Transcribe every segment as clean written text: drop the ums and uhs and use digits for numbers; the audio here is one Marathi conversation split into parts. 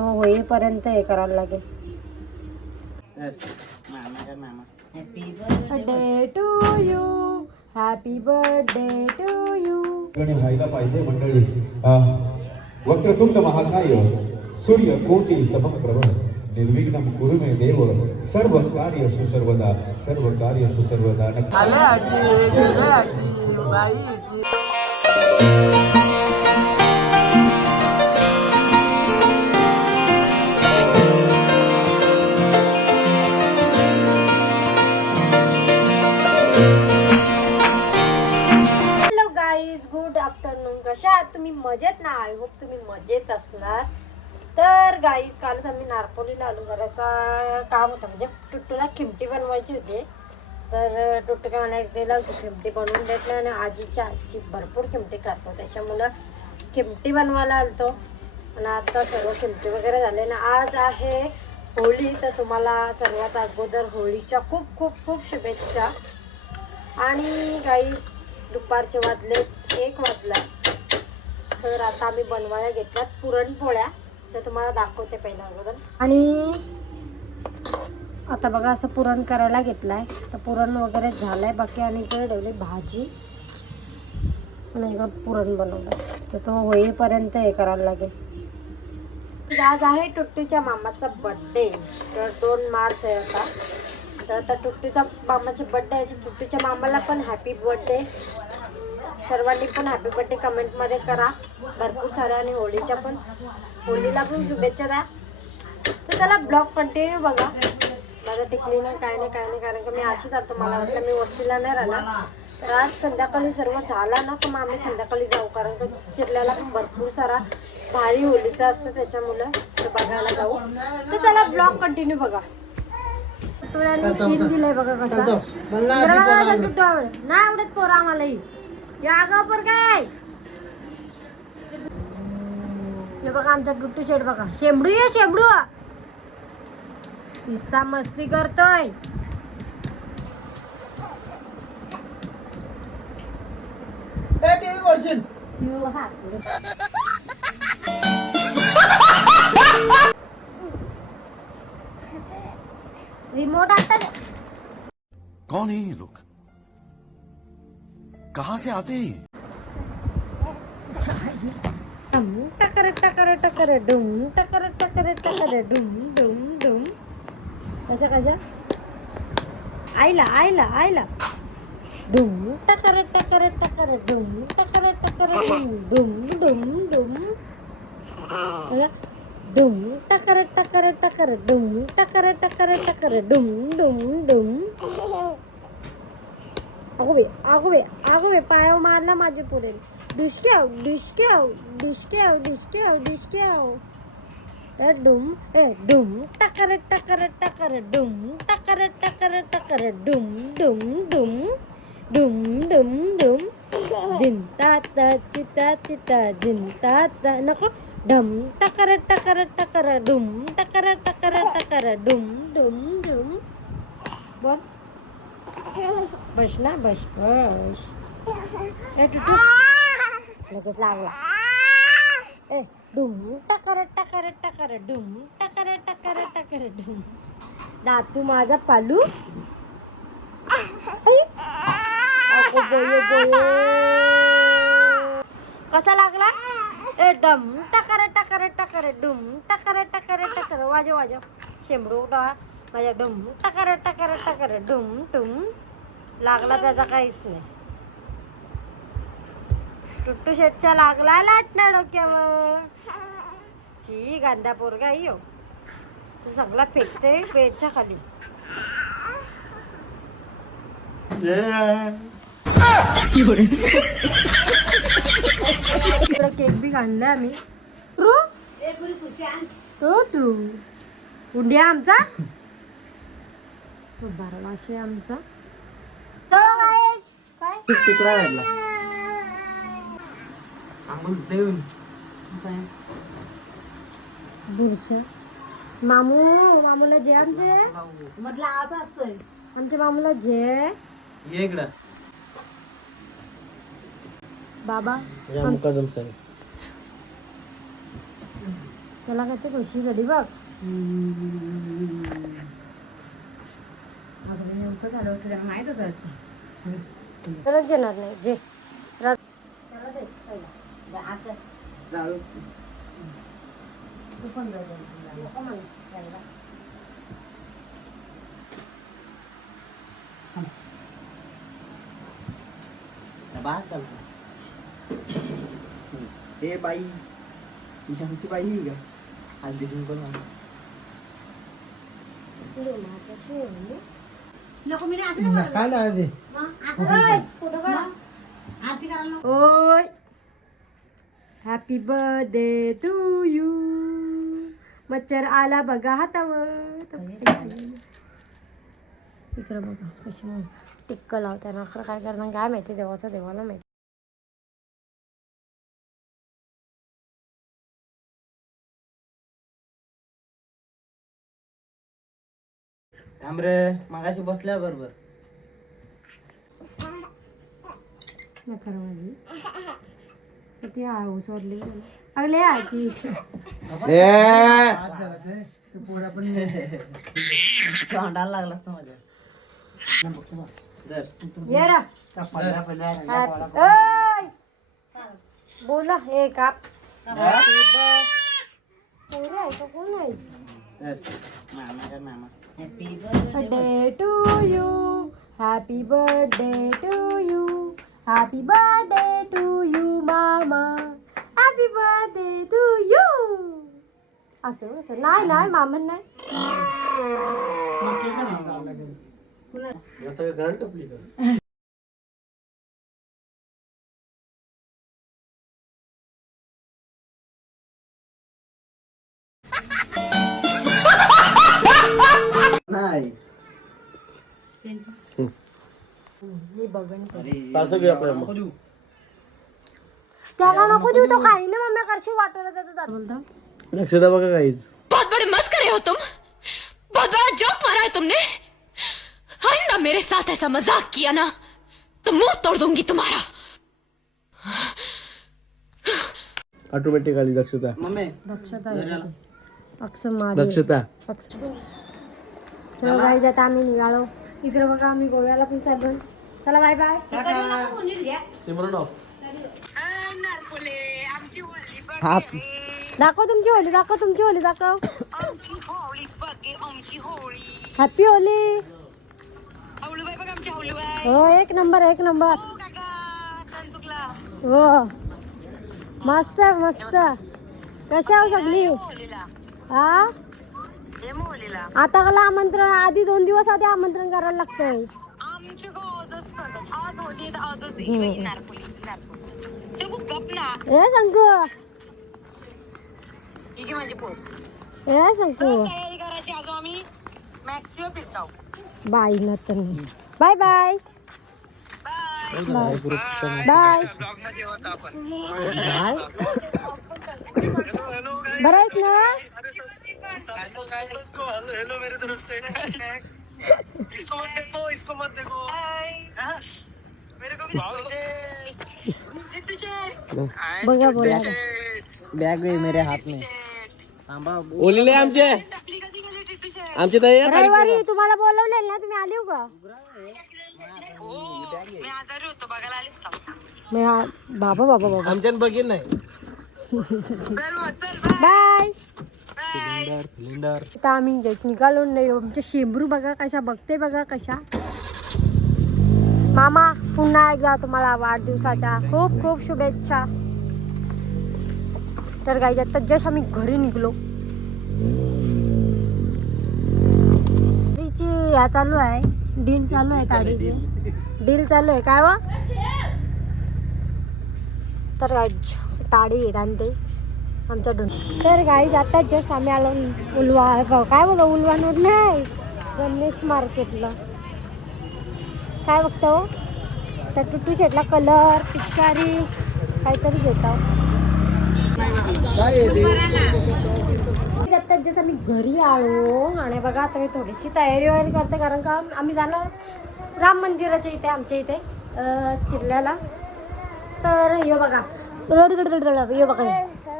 तो होईपर्यंत हे करायला लागेल. Birthday to you, happy birthday to you. व्हायला पाहिजे मंडळी. वक्रतुंड महाकाय सूर्य कोटी समप्रभ निर्विघ्नं कुरु मे देव सर्व कार्येषु सर्वदा सर्व कार्येषु सर्वदा. Good afternoon. कशा आहात तुम्ही? मजेत ना? आय होप तुम्ही मजेत असणार. तर गाईज कालच आम्ही नारपोलीला आलो. जरासा काम होतं, म्हणजे टुट्टूला खिमटी बनवायची होती. तर टुट्टू काय म्हणायला खिमटी बनवून देत नाही आणि आजी भरपूर खिमटी खातो, त्याच्यामुळं खिमटी बनवायला आलतो. आणि आता सर्व खिमटी वगैरे झाले ना. आज आहे होळी, तर तुम्हाला सर्वात अगोदर होळीच्या खूप खूप खूप शुभेच्छा. आणि गाईज दुपारचे वाजले 1 वाजला. तर आता आम्ही बनवायला घेतल्यात पुरणपोळ्या, तर तुम्हाला दाखवते पहिल्या अगोदर. आणि आता बघा असं पुरण करायला घेतलाय. तर पुरण वगैरे झालंय बाकी, आणि इकडे ठेवली भाजी आणि इकडे पुरण बनवलं. तर तो होईपर्यंत हे करायला लागेल. आज आहे टुट्टूच्या मामाचा बर्थडे. तर 2 मार्च आहे आता. तर आता टुट्टूचा मामाचा बर्थडे आहे. टुट्टूच्या मामाला पण हॅपी बर्थडे. सर्वांनी पण हॅपी बर्थडे कमेंटमध्ये करा भरपूर साऱ्या. आणि होळीला पण शुभेच्छा द्या. तर त्याला ब्लॉग कंटिन्यू बघा. माझं टिकली नाही काय नाही कारण की मी अशी जातो. मला वाटलं मी वस्तीला नाही राहणार. तर आज संध्याकाळी सर्व झाला ना, तर मग आम्ही संध्याकाळी जाऊ, कारण की चिरल्याला पण भरपूर सारा भारी होळीचा असतं, त्याच्यामुळं तर बघायला जाऊ. तर त्याला ब्लॉग कंटिन्यू बघा. सीन दिलंय बघा कसा. नाही आवडत पोरा आम्हालाही या पर काय. हे बघा आमचा टुट्टू शेट बघा. शेंबडू ये शेंबडू, नुसता मस्ती करतोय. रिमोट आता. कौन है ये लोग? कहाँ से आते हैं? टकर टकर टकर डुम टकर टकर टकर डुम डुम डुम. कशा आईला डुम टकर टकर टकर डुम टकर टकर डुम डुम डुम डुम टकर टकर टकर डुम टकर टकर टकर डुम डुम डुम. अगो बे पायावर मारला माझे पुढे. डिस्क्याव डुम टकर टकर टकर डुम टकर टकर टकर डुम डुम डुम डुम डुम डुम. जिंता चिता चिता जिंता नको. डम टकर टकर टकर डुम टकर टकर टकर डुम डुम डुम. बोल बस ना बस. लगेच लागला. डुम टकर टकर टकर डुम टकर टकर टकर डुम. दातू माझा पालू. कसा लागला? डम टकर टकर टकर डुम टकर टकर टकर. वाजव शेंबडू माझ्या. डुम टकर टकर टकर डुम डुम. लागला त्याचा काहीच नाही. टुट्टू शेटच्या लागला लाटणार डोक्यावर. ची गांधा पोरगा येऊ. तू सगळा फेकते बेडच्या खाली. केक बी आणलाय आम्ही. टू उंडिया आमचा 12 वाशे आमचा. काय तुकडा वाढला बुरश. मामूला जे आमचे म्हटलं आज असतोय. आमच्या मामूला जे इकडं बाबा मुकादम सर त्याला काय ते कशी घडी बघ. तरच येणार नाही जे त्याला देस पहिला. जाऊ तू पण जाऊ दे. नको म्हण यायला. बात चालतो. हे बाई ही आमची बाई आहे का? आज दिसून पण मला माझ्याशी येऊन नको मी असं काय लावते आरती करायला ओय हॅपी बर्थडे टू यू. मच्छर आला बघा हातावर. इकडे बघा कशी मग टिक्क लावताना खरं काय करणार काय माहिती देवाचं देवाला माहिती. थांब रे मगाशी बसल्या बरोबर नका माझी किती उसरली अगले आहे की तोंडाला लागला असतं माझ्या ये रा. ओय! बोला हे काप. पोरं आहे का कोण आहे? Birthday to you. Happy birthday to you. Happy birthday to you मामा. Happy birthday to you. असं असं नाही नाही मामन नाही. नाही मी बघन त्याला नको देऊ तो काही ना मम्मी करशी वाटवलं त्याचं जात बोलता. लक्षात बघा काहीच. बहुत बड़े मस्करे हो तुम, बहुत बड़ा जोक मारा है तुमने। आइंदा मेरे साथ ऐसा मजाक किया ना तो मुंह तोड़ दूंगी तुम्हारा। ऑटोमॅटिकली दक्षता मम्मी दक्षता अक्षर माझे दक्षता चला बाई जाता आम्ही निघालो. इकडे बघा आम्ही गोव्याला पण चाललो. चला बाय बाय. सिमरन ऑफ दाखव तुमची होली दाखव तुमची होली दाखव. Happy Holy. हो एक नंबर एक नंबर. हो मस्त मस्त. कशा आहो सगळी. हा आता मला आमंत्रण आधी 2 दिवस आधी आमंत्रण करायला लागतंय. ए संकू ए संकू बाय ना तर नाही. Bye bye bye bye. बरं आहेस ना. बघा बोला बैग है मेरे हाथ में. ओलीले आमचे ताई रविवारी तुम्हाला बोलवलेलं ना तुम्ही आली हो का. बाबा बाबा बाबा आमच्यान बघीन नाही. बाय. सिलेंडर आता आम्ही जट निघालो नाही. आमचे शेंबरू बघा कशा बघते बघा कशा. मामा पुन्हा एकदा तुम्हाला वाढदिवसाच्या खूप खूप शुभेच्छा. तर गाईच्या आता जस्ट आम्ही घरी निघलो. ह्या चालू आहे डील चालू आहे ताडीची डील चालू आहे काय वा. तर गाईज ताडी येत आणि ते आमच्या डोन. तर गाईज आता जस्ट आम्ही आलो उलवा काय बोला उलवानवर नाही गणेश मार्केटला. काय बघतो त्या टुटू शेटला कलर पिचकारी काहीतरी घेतो. आता जस्ट आम्ही घरी आलो आणि बघा आता मी थोडीशी तयारी वगैरे करते कारण का आम्ही जाणार राम मंदिराच्या इथे आमच्या इथे चिल्ल्याला. तर हे बघा हे बघा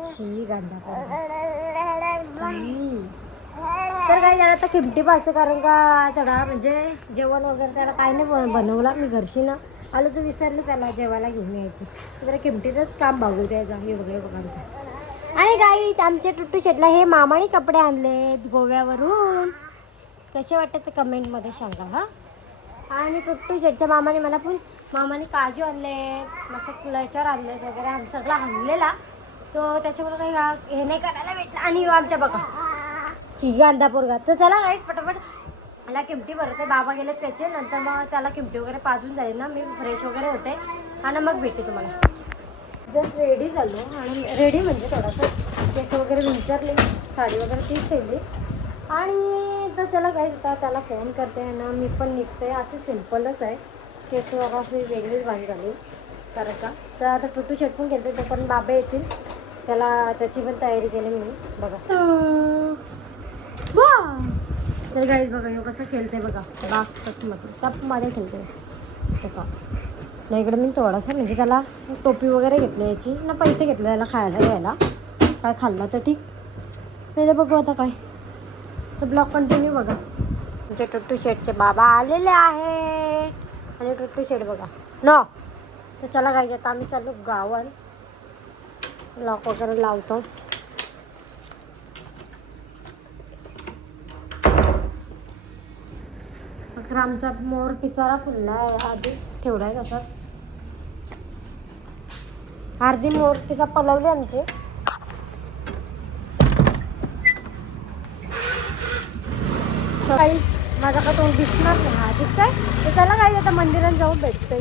शी गांधा तर काही जरा आता किमटी पाचते कारण का थोडा म्हणजे जेवण वगैरे त्याला काय नाही बनवला मी घरची ना आलो तर विसरली त्याला जेवायला घेऊन यायची तर किमटीचंच काम बघू द्यायचं हे बघा आमचं. आणि काही आमच्या टुट्टू शेटला हे मामाने कपडे आणले गोव्यावरून कसे वाटतात ते कमेंटमध्ये सांगा हा. आणि टुट्टू शेटच्या मामाने काजू आणले मस्त क्लचर आणले वगैरे सगळं आणलेला तो त्याच्यामुळे काही हे नाही करायला भेटलं. आणि आमच्या बघा चिगा अंदा पोरगा तर त्याला काहीच पटापट मला किमटी भरते बाबा गेले त्याचे नंतर मग त्याला किमटी वगैरे पाजून झाली ना मी फ्रेश वगैरे होते आणि मग भेटते तुम्हाला. जस्ट रेडी झालो आणि रेडी म्हणजे थोडंसं केस वगैरे विचारले साडी वगैरे तीच ठेवली आणि तर चला काय होता त्याला फोन करते ना मी पण निघते असे सिम्पलच आहे केस वगैरे अशी वेगळीच बांध झाली कारण का तर आता टुटू शेट पण गेले ते पण बाबा येतील त्याला त्याची पण तयारी केली मी बघा. तर गाईज बघा हे कसं खेळते बघा टपमध्ये खेळते तसा ना इकडे मी थोडासा म्हणजे त्याला टोपी वगैरे घेतली याची ना पैसे घेतले त्याला खायला घ्यायला काय खाल्लं तर ठीक नाही बघू आता काय तर ब्लॉग कंटिन्यू बघा. आमचे टुट्टू शेटचे बाबा आलेले आहेत आणि टुट्टू शेट बघा न तर चला गाईज आता आम्ही चालू गावात लॉक वगैरे लावतो. तर आमचा मोर पिसारा फुलला आहे आधीच ठेवला आहे तसाच अर्धी मोर पिसा पलवले आमचे. माझा का तोंड दिसणार नाही हा दिसतंय तर चला काय आता मंदिरात जाऊन भेटतोय.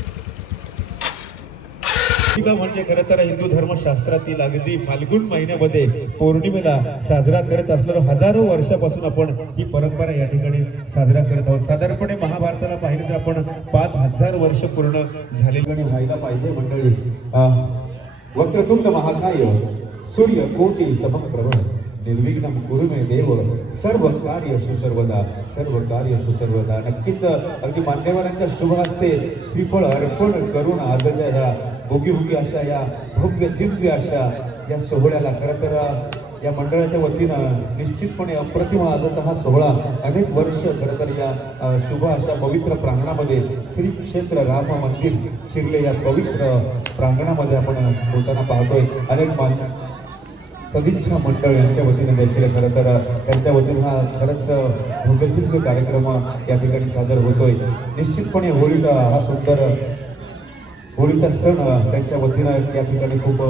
म्हणजे खरं तर हिंदू धर्मशास्त्रातील अगदी फाल्गुन महिन्यामध्ये पौर्णिमेला साजरा करत असलेलो हजारो वर्षापासून आपण ही परंपरा या ठिकाणी साजरा करत आहोत. साधारणपणे महाभारताला पाहिलं तर आपण 5000 वर्ष पूर्ण झालेली व्हायला पाहिजे मंडळी. वक्रतुंड महाकाय सूर्य कोटी समप्रभ निर्विघ्नं कुरु मे देव सर्व कार्य सुसर्वदा. नक्कीच अगदी मान्यवरांच्या शुभ हस्ते श्रीफळ अर्पण करून आजच्या ह्या भोगी अशा या भव्य दिव्य अशा या सोहळ्याला खरं तर या मंडळाच्या वतीनं निश्चितपणे अप्रतिम आजचा हा सोहळा अनेक वर्ष खरं तर या शुभ अशा पवित्र प्रांगणामध्ये श्री क्षेत्र राम मंदिर शिरले या पवित्र प्रांगणामध्ये आपण होताना पाहतोय. अनेक सदिच्छा मंडळ यांच्या वतीनं देखील खरं तर त्यांच्या वतीनं हा खरंच भव्य कार्यक्रम या ठिकाणी सादर होतोय. निश्चितपणे हा सुंदर होळीचा सण त्यांच्या वतीनं या ठिकाणी खूप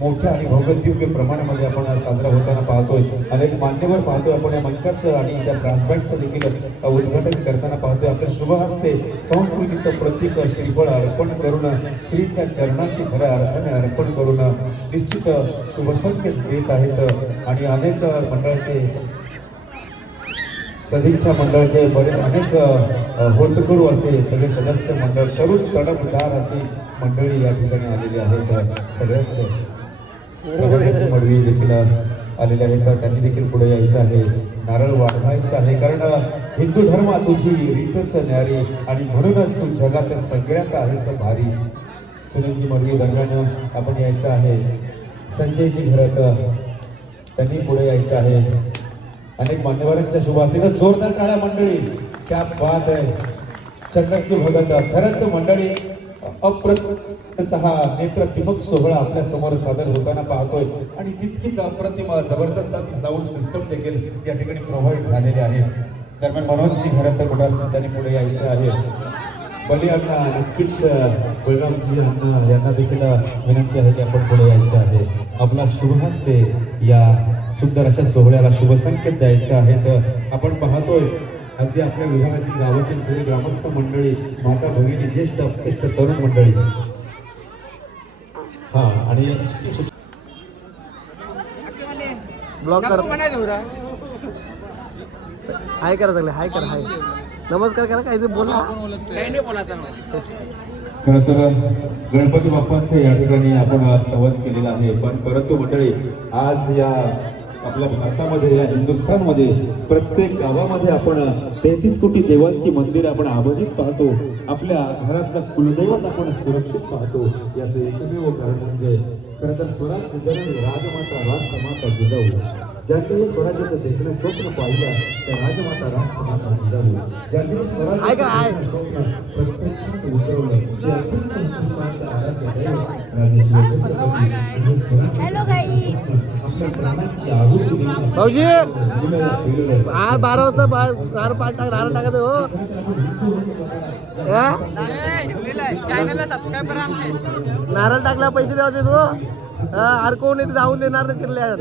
मोठ्या आणि भव्य दिव्य प्रमाणामध्ये आपण साजरा होताना पाहतोय. अनेक मान्यवर पाहतोय आपण या मंचाचं आणि त्या ब्रासबँडचं देखील उद्घाटन करताना पाहतोय. आपल्या शुभ हस्ते संस्कृतीचं प्रतीक श्रीफळ अर्पण करून श्रीच्या चरणाशी खऱ्या अर्थाने अर्पण करून निश्चित शुभसंकेत देत आहेत. आणि अनेक मंडळाचे सदिच्छा मंडळाचे बरेच अनेक होतकरू असे सगळे सदस्य मंडळ तरुण तडफदार अशी मंडळी या ठिकाणी आलेली आहेत. सगळ्याच मडवी देखील आलेले आहेत. त्यांनी देखील पुढे यायचं आहे नारळ वाढवायचं आहे कारण हिंदू धर्म तुझी रीतच न्यारी आणि म्हणूनच तू जगात सगळ्यात आहेस भारी. सुनीलजी मडवी दरम्यान आपण यायचं आहे. संजयजी घरत त्यांनी पुढे यायचं आहे. अनेक मान्यवरांच्या शुभ हस्ते जोरदार टाळ्या मंडळी. क्या बात आहे. चंद्रची भगत खरंच मंडळी अप्रतिमचा हा नेत्रदिमक सोहळा आपल्या समोर सादर होताना पाहतोय. आणि तितकीच अप्रतिम जबरदस्त अशी साऊंड सिस्टम देखील या ठिकाणी प्रोव्हाइड झालेली आहे. दरम्यान मनोजजी खरं कुठं त्यांनी पुढे यायचं आहे. बली अण्णा नक्कीच बळरामजी अण्णा यांना देखील विनंती आहे की आपण पुढे यायचं आहे. आपला शुभ हस्ते या सुंदर अशा सोहळ्याला शुभ संकेत द्यायचे आहेत. आपण पाहतोय अगदी आपल्या विभागातील गावातील सगळे ग्रामस्थ मंडळी माता भगिनी ज्येष्ठ उत्कृष्ट तरुण मंडळी हा आणि ब्लॉग कर हाय करा चांगले हाय करा हाय नमस्कार करा काहीतरी बोला. खरं तर गणपती बाप्पांचं या ठिकाणी आपण स्तवन केलेलं आहे. पण परंतु मंडळी आज या आपल्या भारतामध्ये या हिंदुस्थानमध्ये प्रत्येक गावामध्ये आपण 33 कोटी देवांची मंदिर आपण अबाधित पाहतो. आपल्या घरातलं कुलदैवत आपण सुरक्षित पाहतो. याचं एकमेव कारण म्हणजे खरं तर स्वराज्य राजमाता राजमाता जिजाऊ ज्यांनी स्वराज्याचं देखणं स्वप्न पाहिलं त्या राजमाता राष्ट्रमाता जिजाऊ ज्यांनी स्वराज्याचं स्वप्न प्रत्यक्षात उतरवलं ते अत्यंत हिंदुस्थानचं आराध्य दैवत राजे शिवछत्रपती आणि स्वराज्याचं आपल्या प्राणांची आहुती देऊन भाऊजी दिलेलं आज 12 वाजता नारळ टाकायचं हो. चॅनलला सबस्क्राईब करा आमचे. नारळ टाकला पैसे द्यायचे तो अरे कोण इथे जाऊन देणार नाही चिरल्यावर.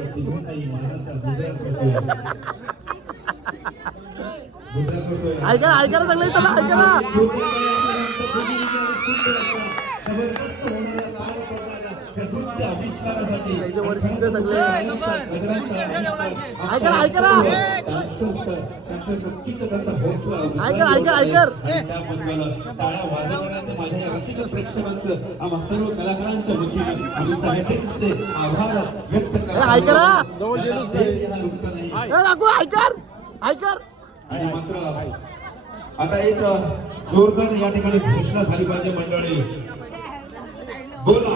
ऐका ऐका ना चांगलं त्याला ऐका ना. वर्षी सगळे ऐका ना ऐका ना ऐका ऐका ऐकर टाळ्या वाजवण्याचं माझ्या या रसिक प्रेक्षकांचं आम्हा सर्व कलाकारांच्या वतीने आम्ही तहेदिलसे आभार व्यक्त करतो. ऐका ना आणि राघू ऐकर ऐकर. मात्र आता एक जोरदार या ठिकाणी घोषणा झाली पाहिजे मंडळी. बोला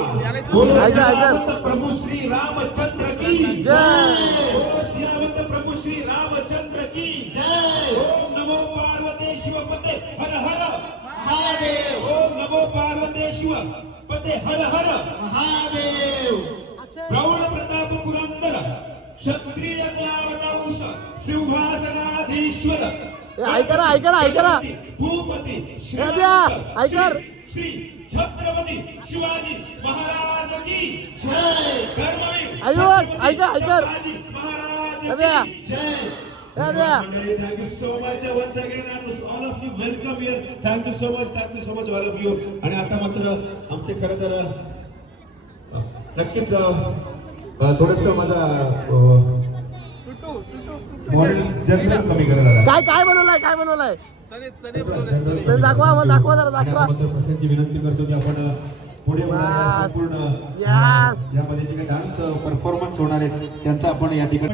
बोला सियावंत प्रभू श्री रामचंद्र की जय. बोला सियावंत प्रभू श्री रामचंद्र की जय. ओम नमो पार्वती शिव पते हर हर महादेव. ओम नमो पार्वती शिव पते हर हर महादेव. प्रौढ प्रताप पुरंदर क्षत्रिय ज्ञानवंश सिंहासनाधीश्वर ऐका ना ऐका ना ऐका ना भूपती ऐकर. श्री छत्रपती शिवाजी महाराज की जय. कर्मवीर अयो ऐका ऐकर. महाराज की जय. Thank you so much once again and all of you welcome here. Thank you so much all of you. आणि आता मात्र आमचे खरं तर नक्कीच थोडस माझा जनरल कमी करायला काय बनवलाय दाखवा मला दाखवा जरा दाखवा. प्रसादची विनंती करतो की आपण पुढे संपूर्ण यामध्ये जे काही डान्स परफॉर्मन्स होणार आहेत त्यांचा आपण या ठिकाणी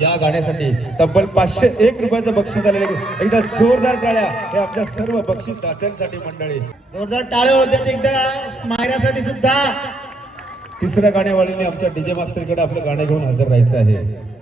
या गाण्यासाठी तब्बल 501 रुपयाचं बक्षीस आलेलं आहे. एकदा जोरदार टाळ्या हे आपल्या सर्व बक्षीस दात्यांसाठी मंडळी. जोरदार टाळ्या होत्या एकदा मायरासाठी सुद्धा. तिसऱ्या गाण्यावालीने आमच्या डीजे मास्टरकडे आपलं गाणं घेऊन हजर राहायचं आहे.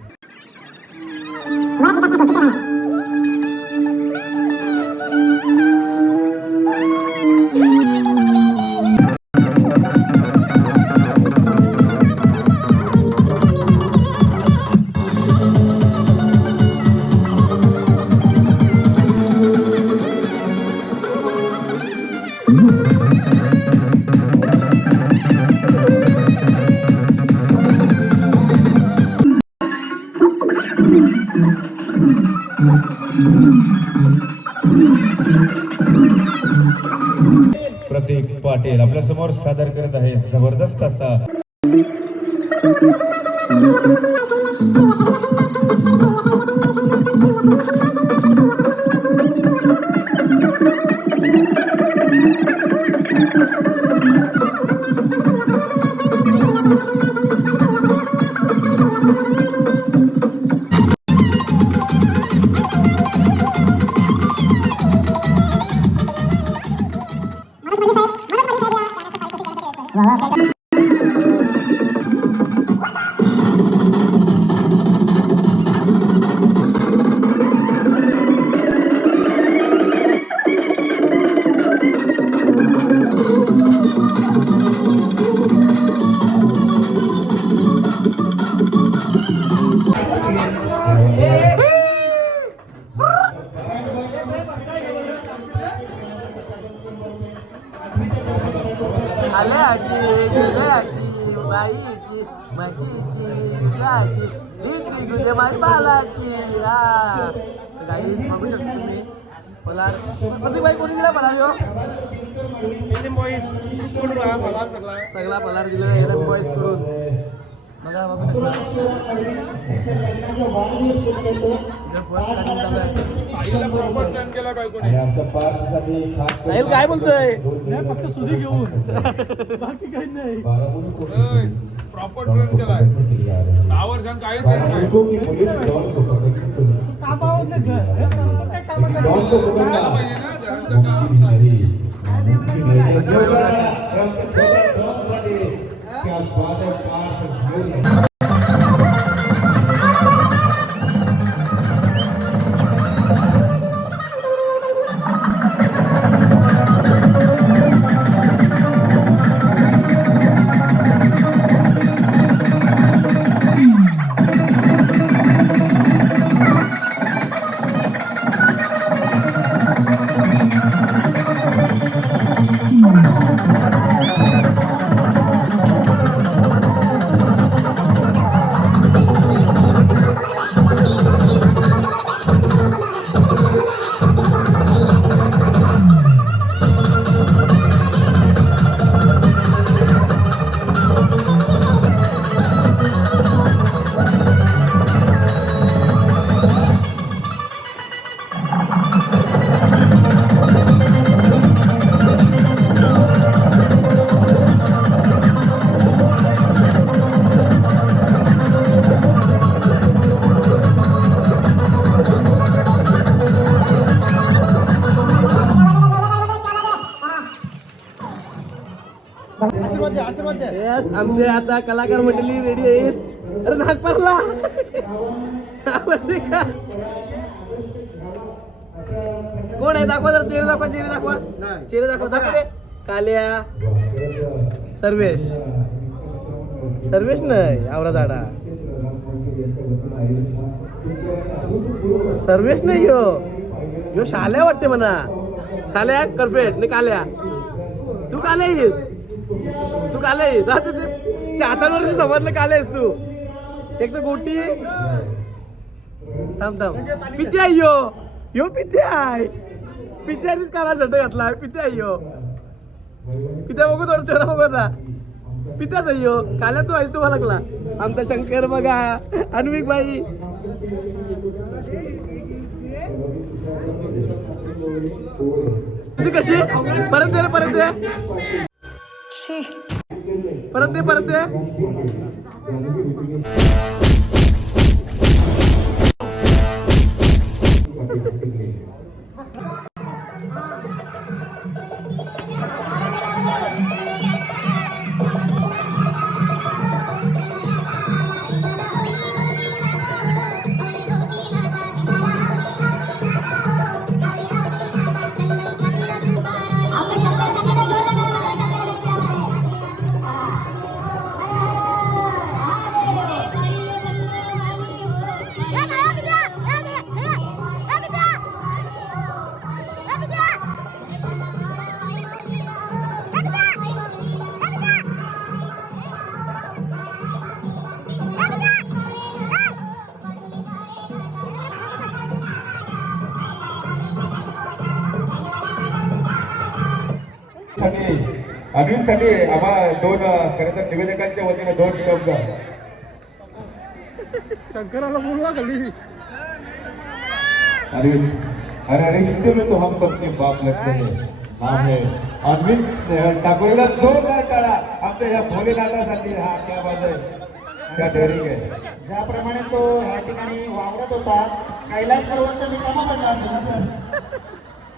प्रतीक पाटील आपल्या समोर सादर करत आहेत जबरदस्त असा आले आजी गेले आजी बाईची म्हशीची दुधाची दिंडी तुझे माय बालाची हा गाईस बघू शकता तुम्ही पलार प्रतीकभाई कोणी दिला पलार ह्यो सगळा पलार दिलेला एरन बॉईज करून बघा बघू शकता आणि आमच्या पार्कसाठी खास साहिल काय बोलतोय फक्त सुधी घेऊन बाकी काही नाही प्रॉपर ट्रेन केलाय 6 वर्षांत काही ट्रेन नाही करायला पाहिजे ना घरांचं काम Yes, आमचे आता कलाकार मंडळी रेडी आहेत. अरे नाग पडला कोण आहे दाखवा जरा चेहरे दाखवा चेहरे दाखवा दाखवा दे काल्या सर्वेश नाही आवरा दाडा सर्वेश नाही यो शाल्या वाटते म्हणा शाल्या करपेट नाही काल्या तू काल्या येस तू काले त्या हातांवरची समजलं कालेस तू एक तर गोटी थांब पित्या यो पित्यानीच काला शर्ट घातला पित्या पित्या बघू थोडं चेहरा बघू आता पित्याच यो काल्या तू आहे तू लागला आमचा शंकर बघा अन्विक बाई तुझी कशी परत दे परत दे अभिनसाठी आम्हाला दोन खरं तर निवेदकांच्या वतीने 2 शब्द शंकराला बोलवा खाली अरे रिश्ते में तो हम सबके बाप लगते हैं नाम है अरविंद ठाकूरला जोरदार टाळा आमच्या या भोलेनाथासाठी हा क्या बात आहे क्या डेअरिंग आहे ज्याप्रमाणे तो या ठिकाणी वावरत होता कैलास पर्वत निकामा पडला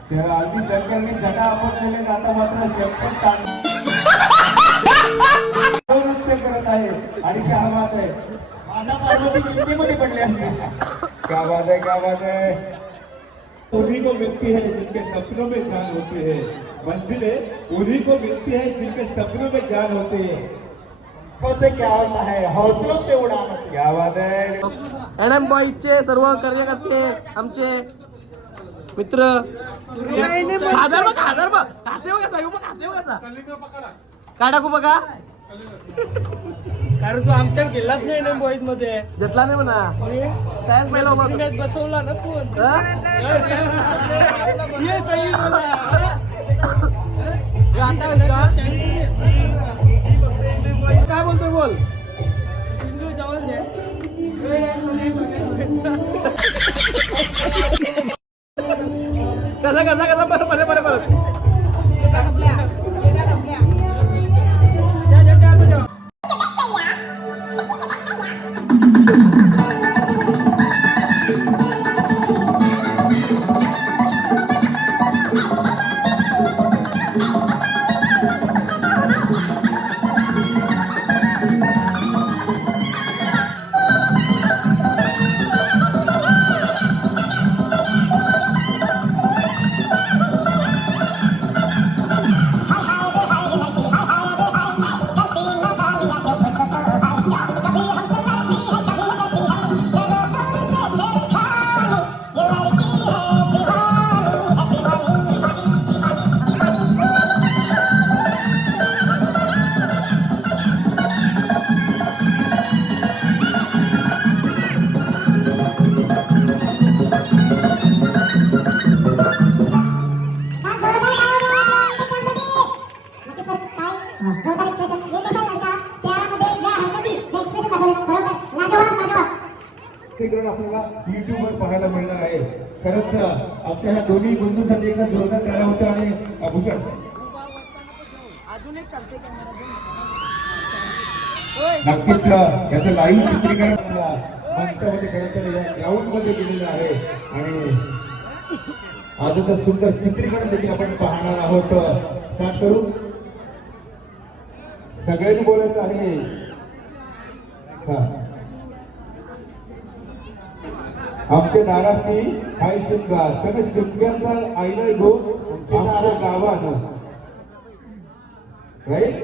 त्या आधी शंकरनी जगा आपण बोले आता मात्र शंकर नृत्य करत आहे आणि क्या बात आहे माझा पार्वती चिंतेमध्ये पडले असते क्या बात है उन्हीं को मिलती है जिनके सपनों में जान होती है मंजिलें उन्हीं को मिलती है जिनके सपनों में जान होती है से क्या होता है हौसलों से उड़ाना क्या बात है एनएम बॉईजचे सर्व कार्यकर्ते आमचे मित्र खाते बघा काय टाकू बघा अरे तू आमच्या गेलाच नाही ना बॉईज मध्ये घेतला नाही म्हणा त्याच पहिला बसवला ना फोन काय बोलतोय बोल कसा बरं चित्रीकरण आपल्याला युट्यूबवर पाहायला मिळणार आहे. खरंच आमच्या ह्या दोन्ही बंधूंसाठी एकदा जोरदार टाळ्या होत्या. आणि भूषण नक्कीच याचं लाईव्ह चित्रीकरण मंचामध्ये करण्यात या ग्राउंड मध्ये केलेलं आहे आणि आजचं सुंदर चित्रीकरण देखील आपण पाहणार आहोत. स्टार्ट करू. सगळ्यांनी बोलायचं आहे. आमच्या दाराशी हाय शिंगा सगळं शिंग्याचा आईला घेऊन आमच्या गावानं राईट.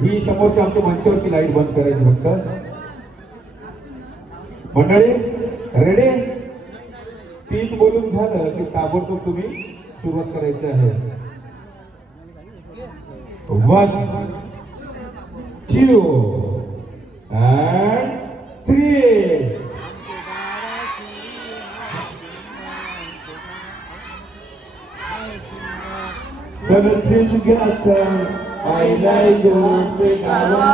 ही समोरच्या आमच्या मंचावरची लाईट बंद करायची फक्त. मंडळी रेडी. 3 बोलून झालं की ताबडतोब तुम्ही सुरुवात करायची आहे. 1 2 and 3. शिंग्याचा आईला घेऊन गावा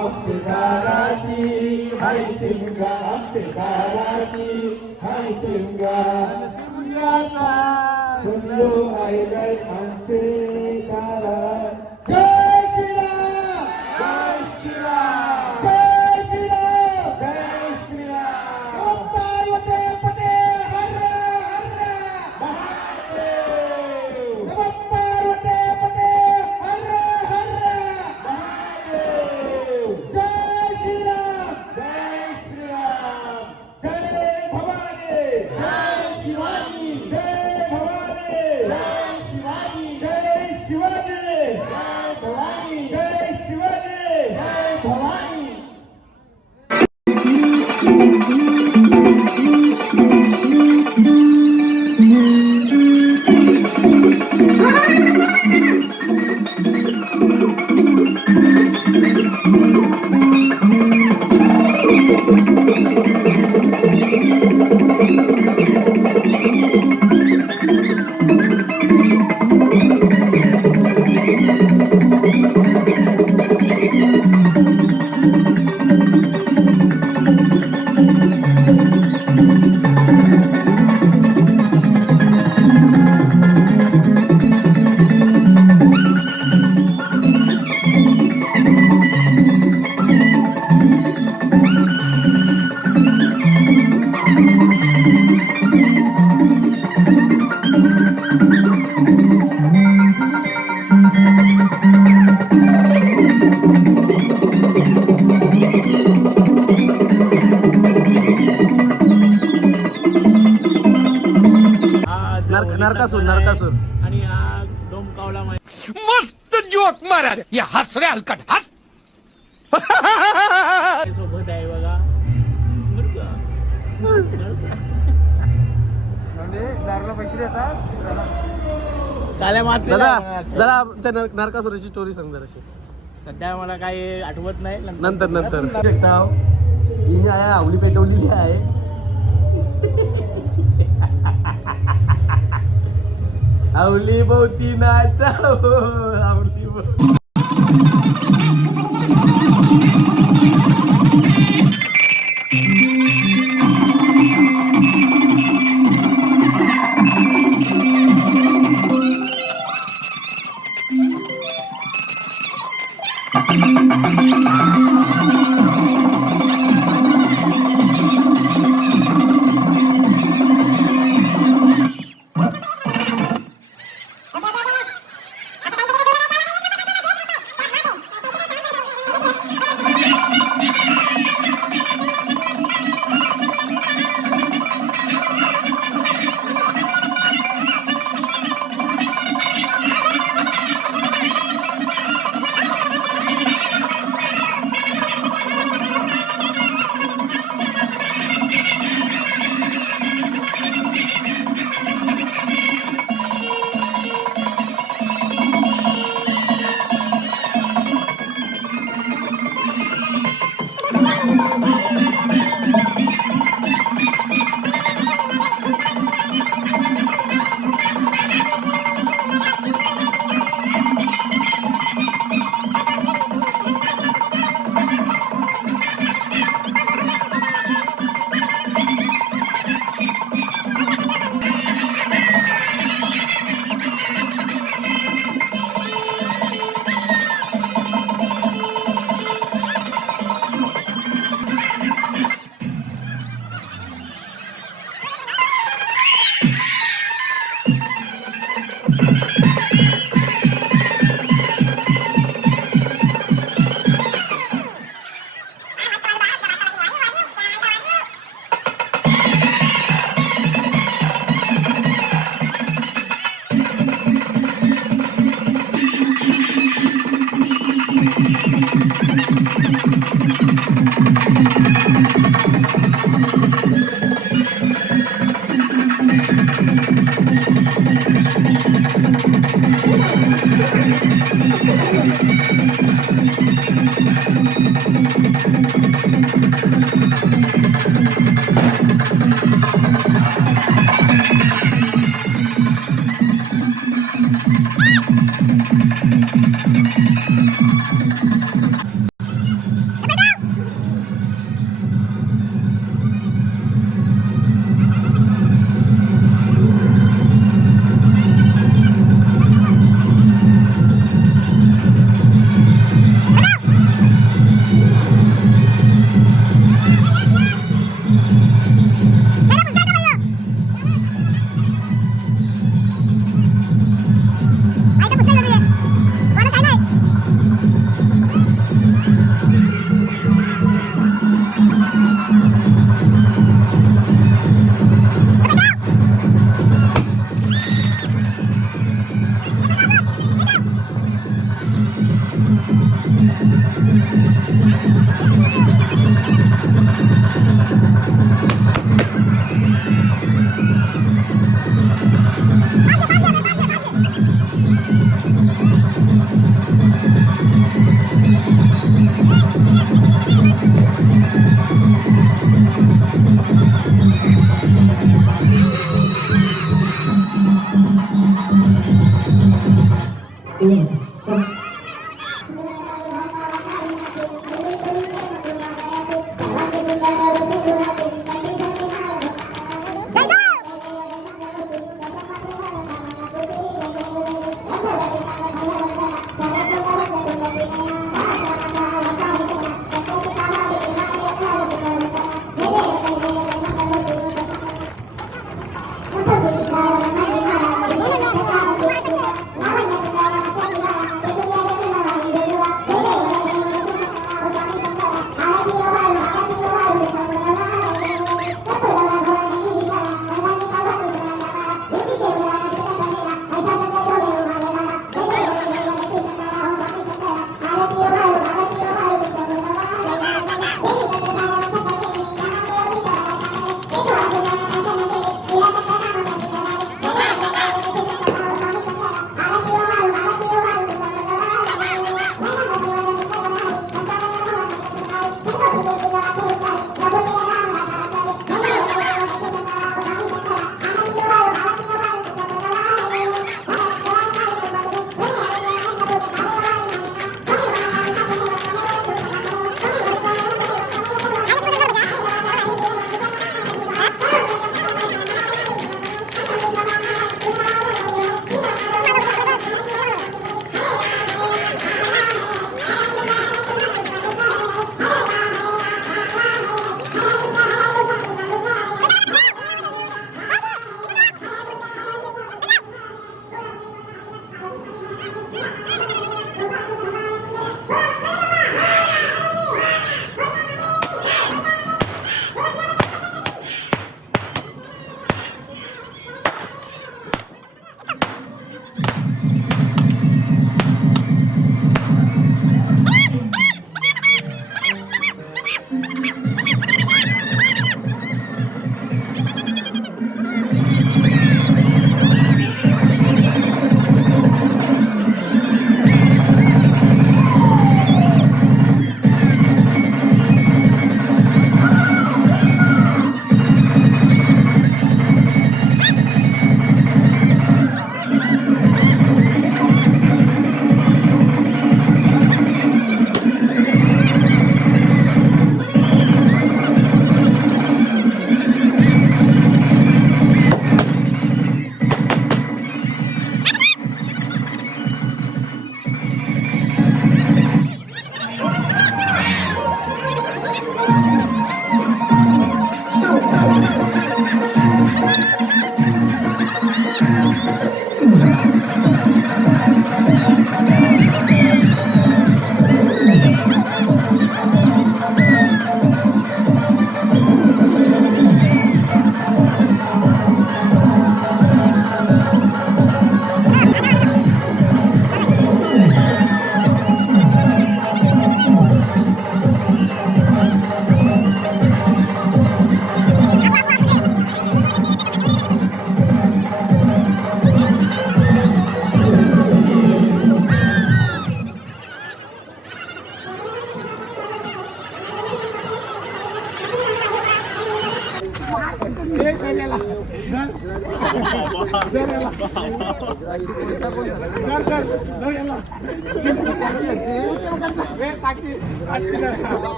आमच्या दाराशी हाय शिंगा आमच्या दाराशी हाय शिंगा सुंदो आईला आमचे दारा. जय श्रीराम जय श्रीराम जय श्रीराम जय श्रीराम. पार्वती पते हर हर महादेव. पार्वती पते हर हर महादेव. जय श्रीराम जय श्रीराम जय भवानी जय शिवाजी जय भवानी जय शिवाजी जय शिवाजी जय भवानी जय शिवाजी जय भवानी. नरकासूर आणि डोमकावला मस्त जोक मारा या हात रे हलकट हात सोबत आहे बघा. दारूला पैसे देतात. जरा त्या नरकासुराची स्टोरी सांग जराशी. सध्या मला काही आठवत नाही नंतर शकता हिने आहे आवली पेटवलेली आहे. आवली भोवती नाचाव आवली भोवती.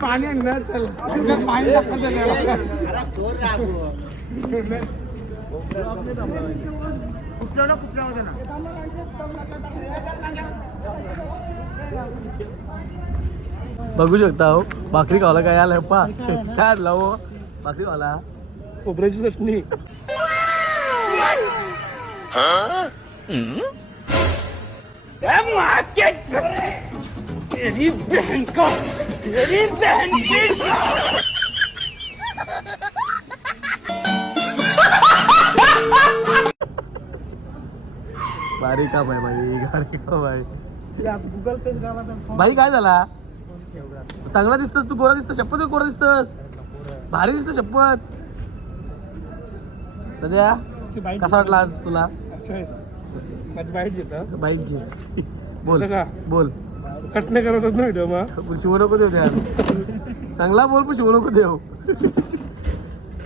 पाणी न चल पाणी बघू शकता हो भाकरी खावाला काय आलं पा काय आणला हो भाकरी खावाला खोबऱ्याची चटणी भारी काम आहे भाई भारी काम आहे गुगल पे भाई काय झाला चांगला दिसतोस तू गोरा दिसतो शपथ गोरा दिसतोस भारी दिसतो शपथ सध्या कसा वाटला आज तुला माझी बाईक येतं बाईक घे बोल का? बोल कट नाही करत ना व्हिडिओ मग पण शिवू नको देऊ द्या चांगला बोल पण शिवू नको देऊ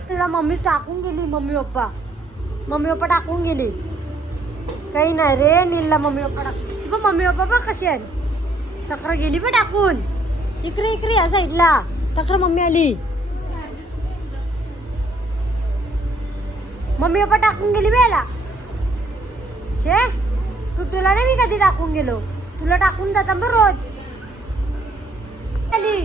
तिला मम्मी टाकून गेली मम्मी पप्पा टाकून गेली काही नाही रे नीलला मम्मी पप्पा कशी आली तक्रार गेली पण टाकून इकडे या साईडला तक्रार मम्मी आली मम्मी पप्पा टाकून गेली बेला शे तुला नाही मी कधी टाकून गेलो तुला टाकून जाता मग रोज आली